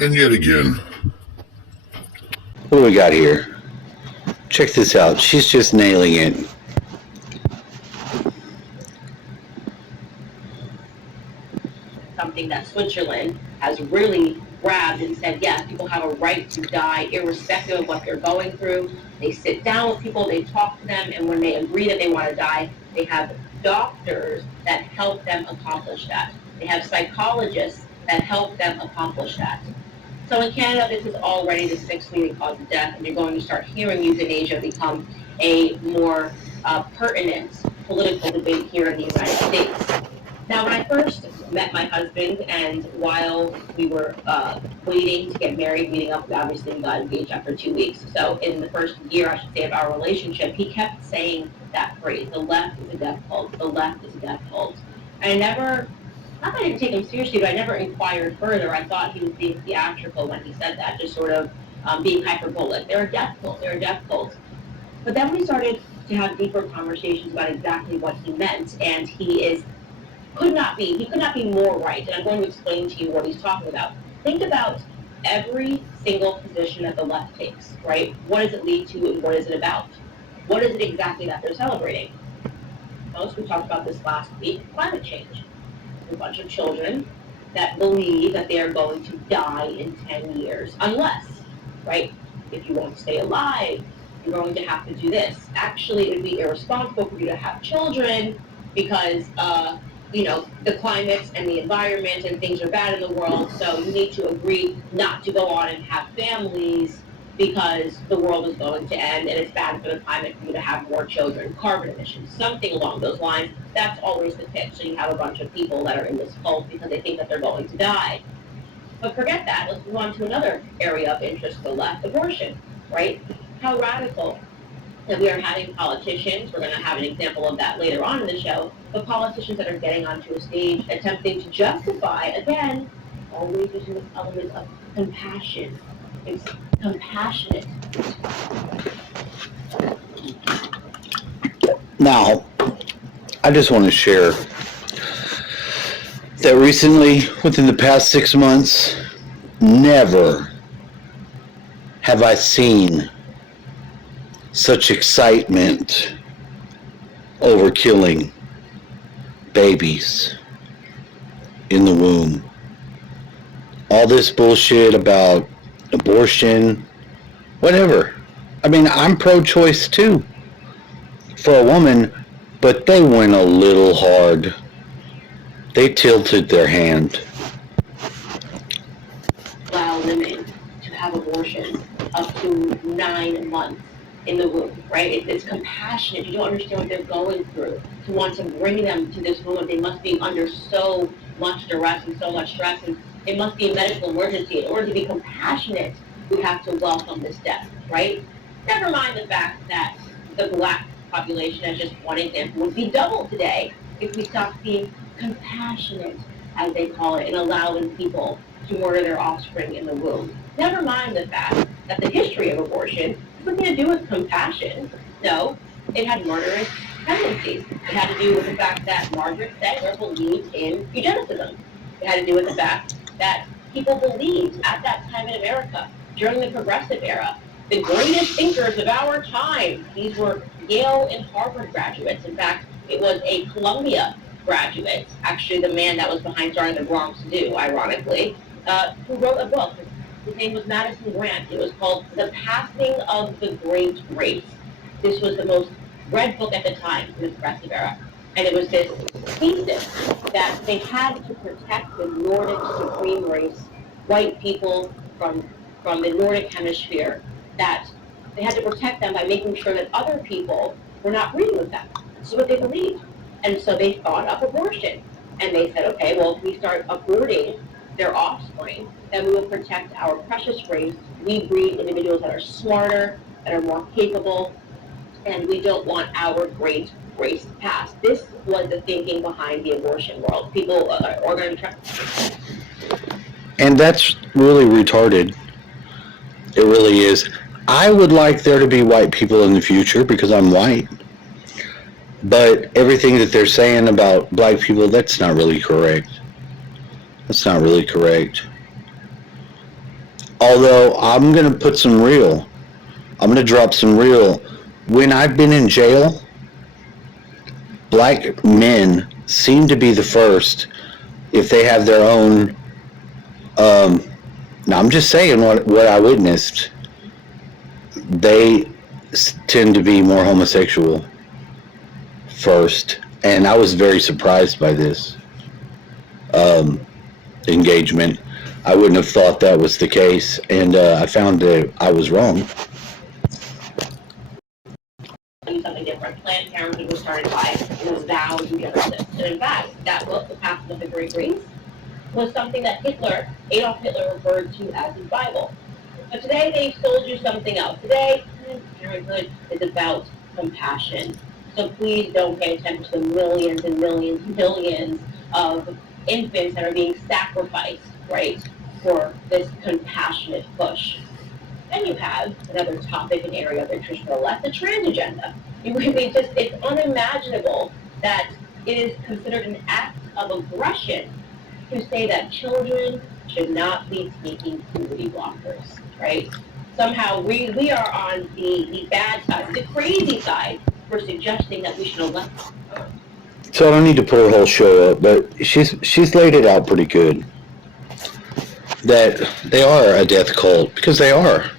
And yet again, What do we got here? Check this out. She's just nailing it. Something that Switzerland has really grabbed and said, yes, people have a right to die irrespective of what they're going through. They sit down with people, they talk to them, and when they agree that they want to die, they have doctors that help them accomplish that. They have psychologists that help them accomplish that. So in Canada, this is already the sixth leading cause of death, and you're going to start hearing euthanasia become a more pertinent political debate here in the United States. Now, when I first met my husband, and while we were waiting to get married, meeting up, obviously we got engaged after 2 weeks. So in the first year, I should say, of our relationship, he kept saying that phrase: "The left is a death cult. The left is a death cult." And I never, not that I didn't take him seriously, but I never inquired further. I thought he was being theatrical when he said that, just sort of being hyperbolic. They're a death cult. They're a death cult. But then we started to have deeper conversations about exactly what he meant, and he could not be more right, and I'm going to explain to you what he's talking about. Think about every single position that the left takes, right? What does it lead to, and what is it about? What is it exactly that they're celebrating? Most, we talked about this last week, climate change. A bunch of children that believe that they are going to die in 10 years, unless, right? If you want to stay alive, you're going to have to do this. Actually, it would be irresponsible for you to have children because the climate and the environment and things are bad in the world, so you need to agree not to go on and have families because the world is going to end and it's bad for the climate for you to have more children, carbon emissions, something along those lines. That's always the pitch. So you have a bunch of people that are in this cult because they think that they're going to die. But forget that. Let's move on to another area of interest for the left: abortion, right? How radical that we are having politicians, we're going to have an example of that later on in the show, but politicians that are getting onto a stage attempting to justify, again, always using this element of compassion. It's compassionate. Now, I just want to share that recently, within the past 6 months, never have I seen such excitement over killing babies in the womb. All this bullshit about abortion, whatever. I mean, I'm pro choice too for a woman, but they went a little hard. They tilted their hand. Allow women to have abortions up to 9 months in the womb, right? It's compassionate. You don't understand what they're going through. To want to bring them to this moment, they must be under so much duress and so much stress, and it must be a medical emergency. In order to be compassionate, we have to welcome this death, right? Never mind the fact that the black population, as just one example, would be double today if we stopped being compassionate, as they call it, and allowing people to murder their offspring in the womb. Never mind the fact that the history of abortion has nothing to do with compassion. No, it had murderous tendencies. It had to do with the fact that Margaret Sanger believed in eugenicism. It had to do with the fact that people believed at that time in America, during the Progressive Era, the greatest thinkers of our time, these were Yale and Harvard graduates. In fact, it was a Columbia graduate, actually the man that was behind starting the Bronx Zoo, ironically, who wrote a book. His name was Madison Grant. It was called The Passing of the Great Race. This was the most read book at the time in the Progressive Era. And it was this thesis that they had to protect the Nordic supreme race, white people from the Nordic hemisphere, that they had to protect them by making sure that other people were not breeding with them. This is what they believed. And so they thought of abortion. And they said, okay, well, if we start aborting their offspring, then we will protect our precious race. We breed individuals that are smarter, that are more capable, and we don't want our great race to pass. This was the thinking behind the abortion world. People are going to try. And that's really retarded. It really is. I would like there to be white people in the future because I'm white. But everything that they're saying about black people, that's not really correct. That's not really correct. Although I'm going to put some real, I'm going to drop some real. When I've been in jail, black men seem to be the first, if they have their own. Now I'm just saying what I witnessed. They tend to be more homosexual first, and I was very surprised by this engagement. I wouldn't have thought that was the case, and I found that I was wrong. Something different. Planned Parenthood was started by Thou Judaism. And in fact, that book, The Path of the Great Greeks, was something that Adolf Hitler referred to as his Bible. But today they've sold you something else. Today, Planned Parenthood is about compassion. So please don't pay attention to the millions and millions and millions of infants that are being sacrificed, right, for this compassionate push. Then you have another topic and area of interest for the left, the trans agenda. It's unimaginable that it is considered an act of aggression to say that children should not be taking puberty blockers, right? Somehow we are on the bad side, the crazy side, for suggesting that we should elect. So I don't need to put her whole show up, but she's laid it out pretty good. That they are a death cult, because they are.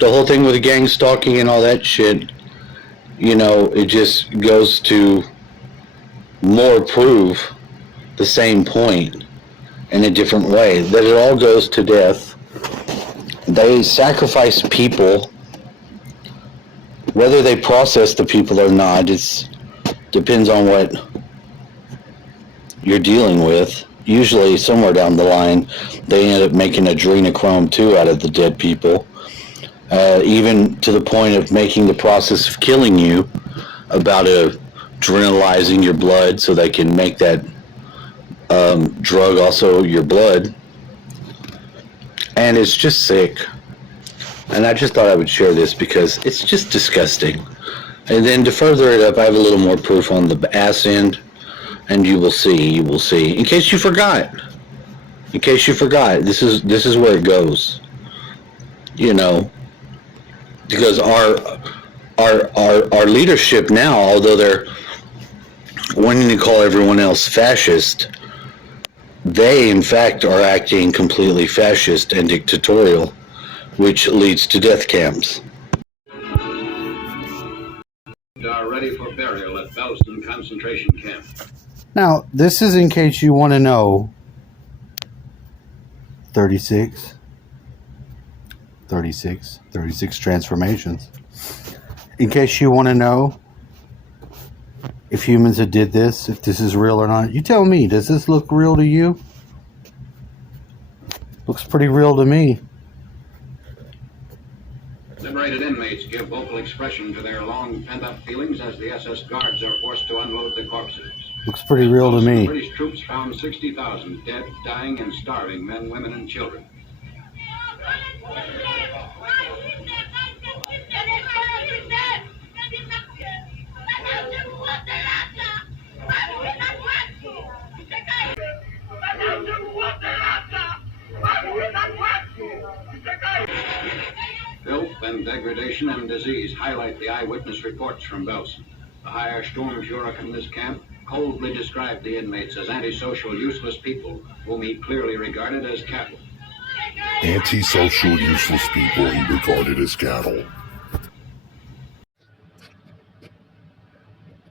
The whole thing with the gang stalking and all that shit, it just goes to more prove the same point in a different way, that it all goes to death. They sacrifice people, whether they process the people or not. It depends on what you're dealing with. Usually somewhere down the line they end up making adrenochrome 2 out of the dead people, even to the point of making the process of killing you about adrenalizing your blood so they can make that drug also your blood. And it's just sick. And I just thought I would share this because it's just disgusting. And then to further it up, I have a little more proof on the ass end, and you will see. In case you forgot, this is where it goes. Because our leadership now, although they're wanting to call everyone else fascist, they in fact are acting completely fascist and dictatorial, which leads to death camps. Are ready for burial at Belsen concentration camp. Now, this is in case you want to know. 36 transformations. In case you want to know if humans have did this, if this is real or not, you tell me, does this look real to you? Looks pretty real to me. Liberated inmates give vocal expression to their long pent-up feelings as the SS guards are forced to unload the corpses. Looks pretty real to me. British troops found 60,000 dead, dying, and starving men, women, and children. Filth and degradation and disease highlight the eyewitness reports from Belsen. The higher Sturmführer in this camp coldly described the inmates as antisocial, useless people whom he clearly regarded as cattle. Antisocial, useless people he regarded as cattle.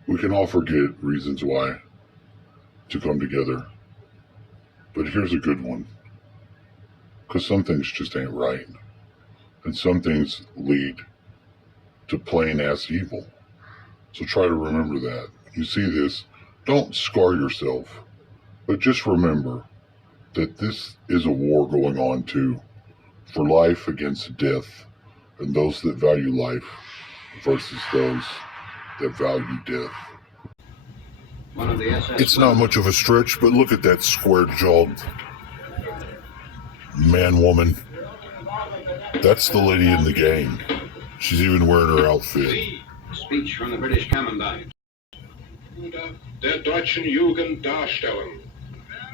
We can all forget reasons why to come together, but here's a good one. Because some things just ain't right, and some things lead to plain-ass evil. So try to remember that. You see this, don't scar yourself, but just remember that this is a war going on too, for life against death, and those that value life versus those that value death. It's not much of a stretch, but look at that square-jawed man-woman. That's the lady in the gang. She's even wearing her outfit. Speech from the British Commandant. Der deutschen Jugend darstellen.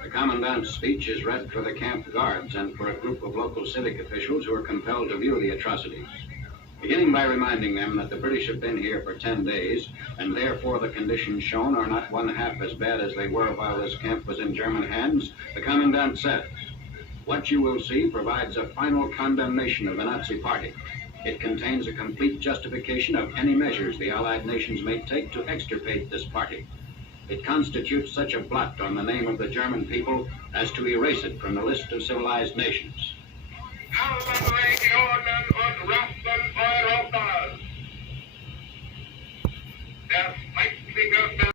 The commandant's speech is read for the camp guards and for a group of local civic officials who are compelled to view the atrocities, beginning by reminding them that the British have been here for 10 days, and therefore the conditions shown are not one half as bad as they were while this camp was in German hands. The commandant says, "What you will see provides a final condemnation of the Nazi Party. It contains a complete justification of any measures the Allied nations may take to extirpate this party. It constitutes such a blot on the name of the German people as to erase it from the list of civilized nations." Allen Regionen und Rassen Europas. Der feindliche